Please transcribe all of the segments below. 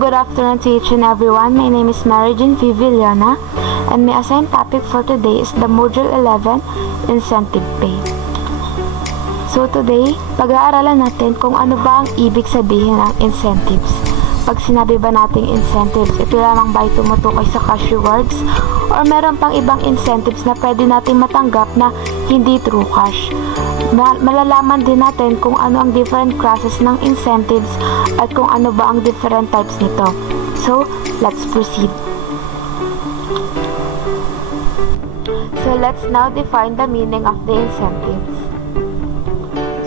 good afternoon to each and everyone. My name is Mary Jean Viviliana, and my assigned topic for today is the Module 11, Incentive Pay. So today, pag-aaralan natin kung ano ba ang ibig sabihin ng incentives. Pag sinabi ba nating incentives, ito lamang ba ay tumutukoy sa cash rewards? Or meron pang ibang incentives na pwede natin matanggap na hindi through cash? Malalaman din natin kung ano ang different classes ng incentives at kung ano ba ang different types nito. So, let's proceed. So, let's now define the meaning of the incentives.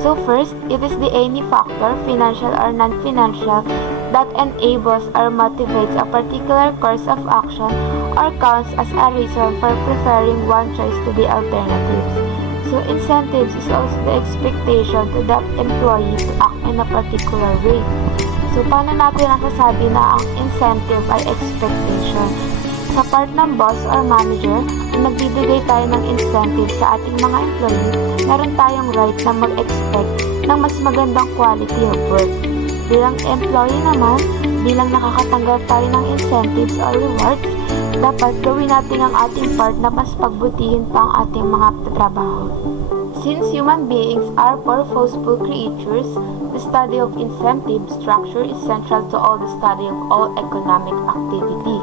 So, first, it is the any factor, financial or non-financial, that enables or motivates a particular course of action or counts as a reason for preferring one choice to the alternatives. So, incentives is also the expectation to the employee to act in a particular way. So, paano natin nasasabi na ang incentive ay expectation? Sa part ng boss or manager, kung nagbibigay tayo ng incentive sa ating mga employee, meron tayong right na mag-expect ng mas magandang quality of work. Bilang employee naman, bilang nakakatanggap tayo ng incentives or rewards, dapat gawin natin ang ating part na mas pagbutihin pa ang ating mga trabaho. Since human beings are purposeful creatures, the study of incentive structure is central to all the study of all economic activity.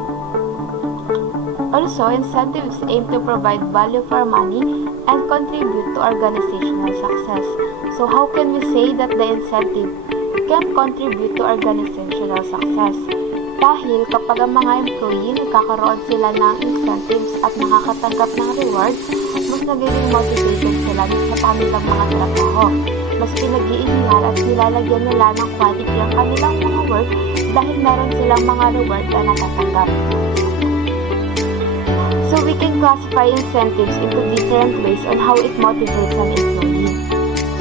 Also, incentives aim to provide value for money and contribute to organizational success. So how can we say that the incentive can contribute to organizational success? Dahil kapag ang mga employee nagkakaroon sila ng incentives at nakakatanggap ng rewards, mas nagiging motivated sila sa kanilang mga trabaho. Mas pinag-iingat at nilalagyan nila ng quality ang kanilang mga work dahil meron silang mga reward na natatanggap. So we can classify incentives into different ways on how it motivates an employee.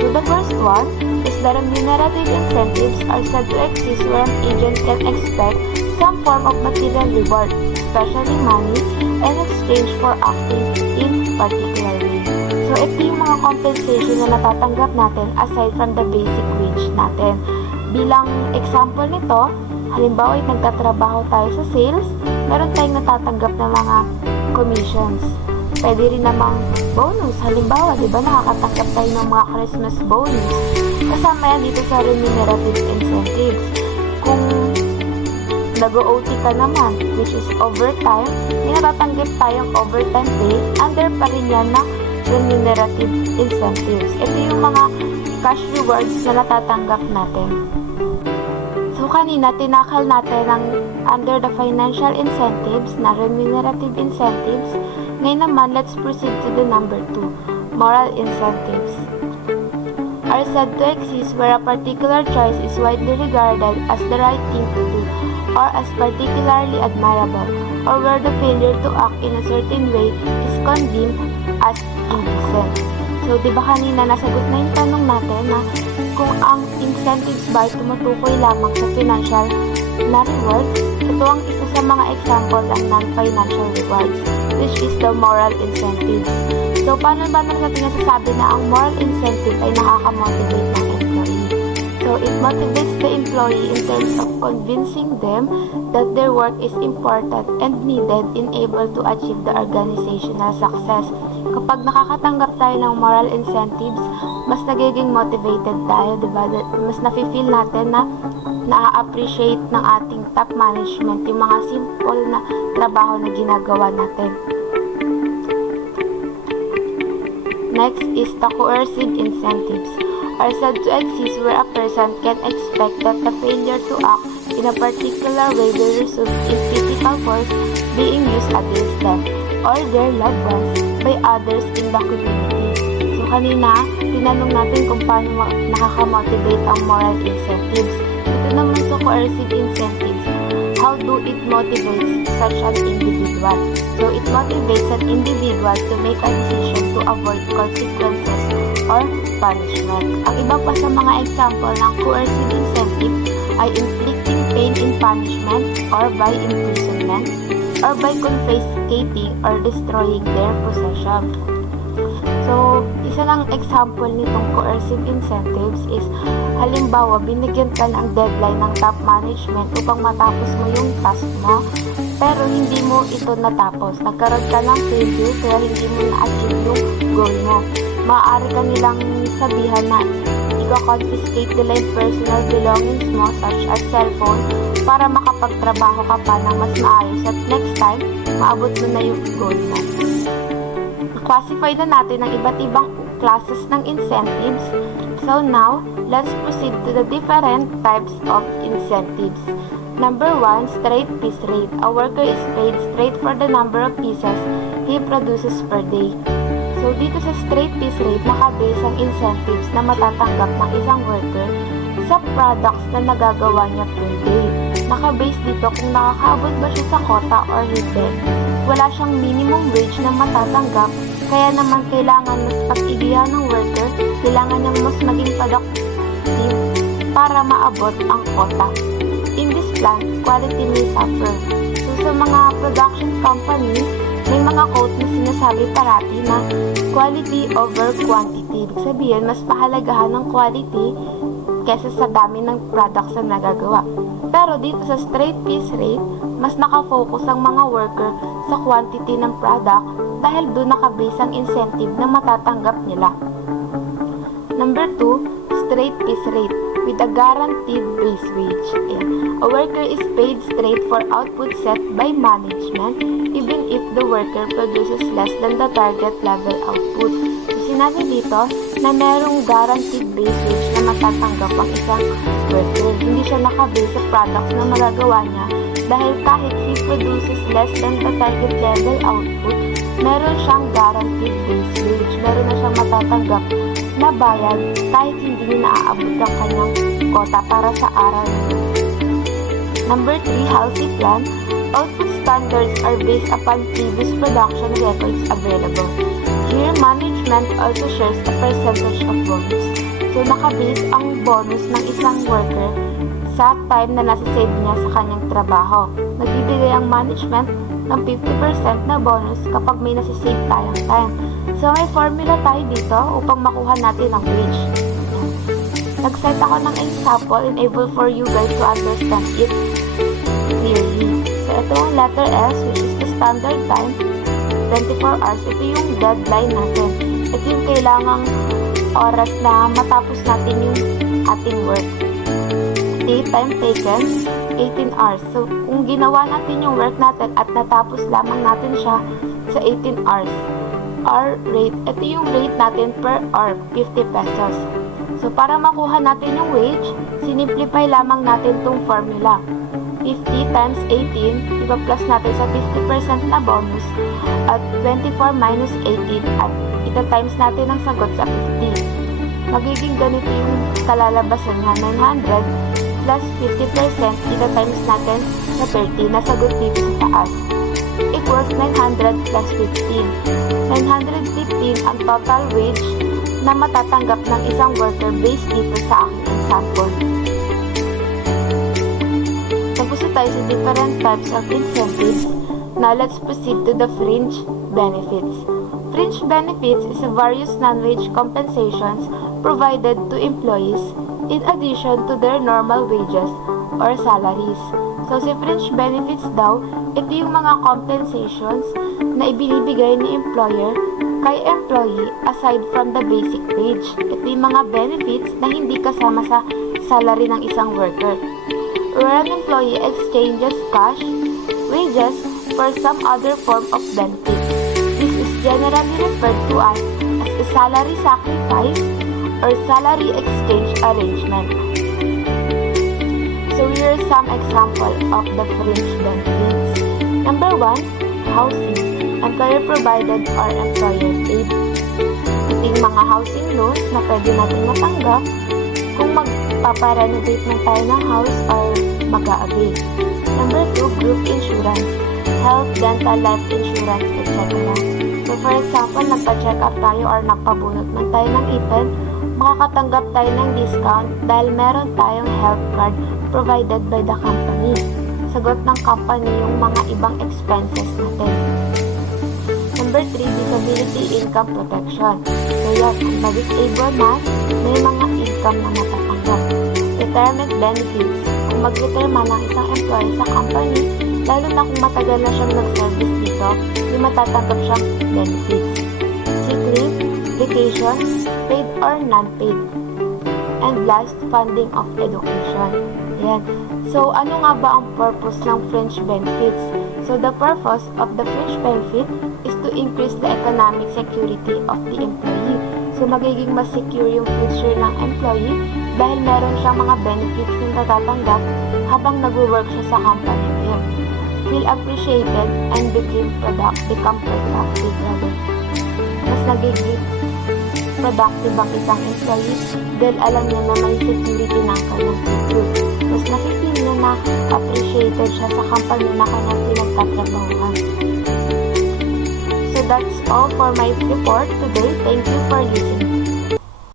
So the first one is that remunerative incentives are said to exist where an agent can expect some form of material reward, especially money, in exchange for acting in particular way. So ito yung mga compensation na natatanggap natin aside from the basic wage natin. Bilang example nito, halimbawa ay nagtatrabaho tayo sa sales, meron tayong natatanggap na mga commissions. Pwede rin namang bonus. Halimbawa, di ba nakakatanggap tayo ng mga Christmas bonus. Kasama yan dito sa remunerative incentives. Kung nag-OT ka naman, which is overtime, may natatanggap tayong overtime pay, under pa rin yan na remunerative incentives. Ito yung mga cash rewards na natatanggap natin. So, kanina, tinakal natin ang under the financial incentives na remunerative incentives. Ngayon naman, let's proceed to the number 2, moral incentives. Are said to exist where a particular choice is widely regarded as the right thing to do, or as particularly admirable, or where the failure to act in a certain way is condemned as indecent. So, di ba kanina nasagot na yung tanong natin na kung ang incentives ba ay tumutukoy lamang sa financial na rewards, ito ang isa sa mga example ng non-financial rewards, which is the moral incentives. So, paano ba natin nasasabi na ang moral incentive ay nakaka-motivate ng employee? So, it motivates the employee in terms of convincing them that their work is important and needed in able to achieve the organizational success. Kapag nakakatanggap tayo ng moral incentives, mas nagiging motivated tayo, diba? Mas nafe-feel natin na na-appreciate ng ating top management yung mga simple na trabaho na ginagawa natin. Next is the coercive incentives. Are said to exist where a person can expect that the failure to act in a particular way will result in physical force being used against them or their loved ones by others in the community. So kanina, tinanong natin kung paano nakaka-motivate ang moral incentives. Ito naman sa coercive incentives, how do it motivate such an individual? So it motivates an individual to make a decision to avoid consequences or punishment. Ang iba pa sa mga example ng coercive incentive ay inflicting pain in punishment or by imprisonment or by confiscating or destroying their possession. So, isa Isa ng example nitong coercive incentives is, halimbawa, binigyan ka ng deadline ng top management upang matapos mo yung task mo, pero hindi mo ito natapos. Nagkaroon ka ng failure kaya hindi mo na-achieve yung goal mo. Maaari ka nilang sabihan na i-confiscate nila yung personal belongings mo such as cellphone para makapagtrabaho ka pa ng mas maayos at next time, maabot mo na yung goal mo. Classify na natin ang iba't ibang classes ng incentives. So now, let's proceed to the different types of incentives. Number 1, straight piece rate. A worker is paid straight for the number of pieces he produces per day. So dito sa straight piece rate, nakabase ang incentives na matatanggap ng isang worker sa products na nagagawa niya per day. Nakabase dito kung nakakaabot ba siya sa quota or hindi. Wala siyang minimum wage na matatanggap, kaya naman kailangan mas pag-ibihan ng worker, kailangan niyang mas maging productive para maabot ang quota. In this plan, quality may suffer. So sa mga production companies, may mga quote na sinasabi parati na quality over quantity. Ibig sabihin, mas pahalagahan ng quality kesa sa dami ng products na nagagawa. Pero dito sa straight piece rate, mas nakafocus ang mga worker sa quantity ng product dahil doon nakabase ang incentive na matatanggap nila. Number 2, straight piece rate with a guaranteed base wage. A worker is paid straight for output set by management even if the worker produces less than the target level output. So, sinabi dito na merong guaranteed base wage na matatanggap ang isang worker. Hindi siya nakabase sa products na magagawa niya dahil kahit he produces less than the target level output, meron siyang guaranteed base wage. Meron na siyang matatanggap na bayad kahit hindi niya naaabot ang kanyang quota para sa araw niya. Number 3, healthy plan. Output standards are based upon previous production records available. Here, management also shares a percentage of bonus. So, nakabase ang bonus ng isang worker sa time na nasa-save niya sa kanyang trabaho. Nagbibigay ang management ng 50% na bonus kapag may nasa-save tayong time. So, may formula tayo dito upang makuha natin ang wage. Nag-set ako ng example and able for you guys to understand it clearly. So, ito ang letter S, which is the standard time, 24 hours. Ito yung deadline natin. Ito yung kailangang oras na matapos natin yung ating work. Time taken, 18 hours. So, kung ginawa natin yung work natin at natapos lamang natin siya sa 18 hours. Hour rate, ito yung rate natin per hour, 50 pesos. So, para makuha natin yung wage, sinimplify lamang natin itong formula. 50 times 18, ipa-plus natin sa 50% na bonus at 24 minus 18 at ita-times natin ang sagot sa 50. Magiging ganito yung kalalabasan niya, 900 plus 50%, ita-times natin sa 30 na sagot dito sa taas. Equals 900 plus 15. 915 ang total wage na matatanggap ng isang worker based dito sa aking example. Tapos na tayo sa different types of incentives. Now let's proceed to the fringe benefits. Fringe benefits is a various non-wage compensations provided to employees in addition to their normal wages or salaries. So, si fringe benefits daw, ito yung mga compensations na ibinibigay ni employer kay employee aside from the basic wage. Ito yung mga benefits na hindi kasama sa salary ng isang worker. Where an employee exchanges cash, wages, for some other form of benefit. This is generally referred to as a salary sacrifice or salary exchange arrangement. So here are some examples of the fringe benefits. Number 1, housing. Employer provided or employer paid. Ito yung mga housing loans na pwede natin matanggap kung magpaparenovate na tayo ng house or mag-a-avail. Number 2, group insurance. Health, dental, life insurance, etc. So for example, nagpa-check up tayo or nagpabunot man tayo ng ipin, makakatanggap tayo ng discount dahil meron tayong health card provided by the company. Sagot ng company yung mga ibang expenses natin. Number 3, disability income protection. So yan, kung ma-disable man, may mga income na matatanggap. Retirement benefits. Kung mag-retire man ang isang employee sa company, lalo na kung matagal na siyang nag-service dito, may matatanggap siyang benefits. Sick leave, vacation, paid or non-paid. And last, funding of education. Yan. So, ano nga ba ang purpose ng fringe benefits? So, the purpose of the fringe benefit is to increase the economic security of the employee. So, magiging mas secure yung future ng employee dahil meron siyang mga benefits na natatanggap habang nag-work siya sa company niya. Feel appreciated and become productive rather. Mas nagiging productive ang isang employee dahil alam niya na may security ng kanyang future. Mas nakikita niya na appreciated siya sa company na kanyang pinagtatrabahuhan. So that's all for my report today. Thank you for listening.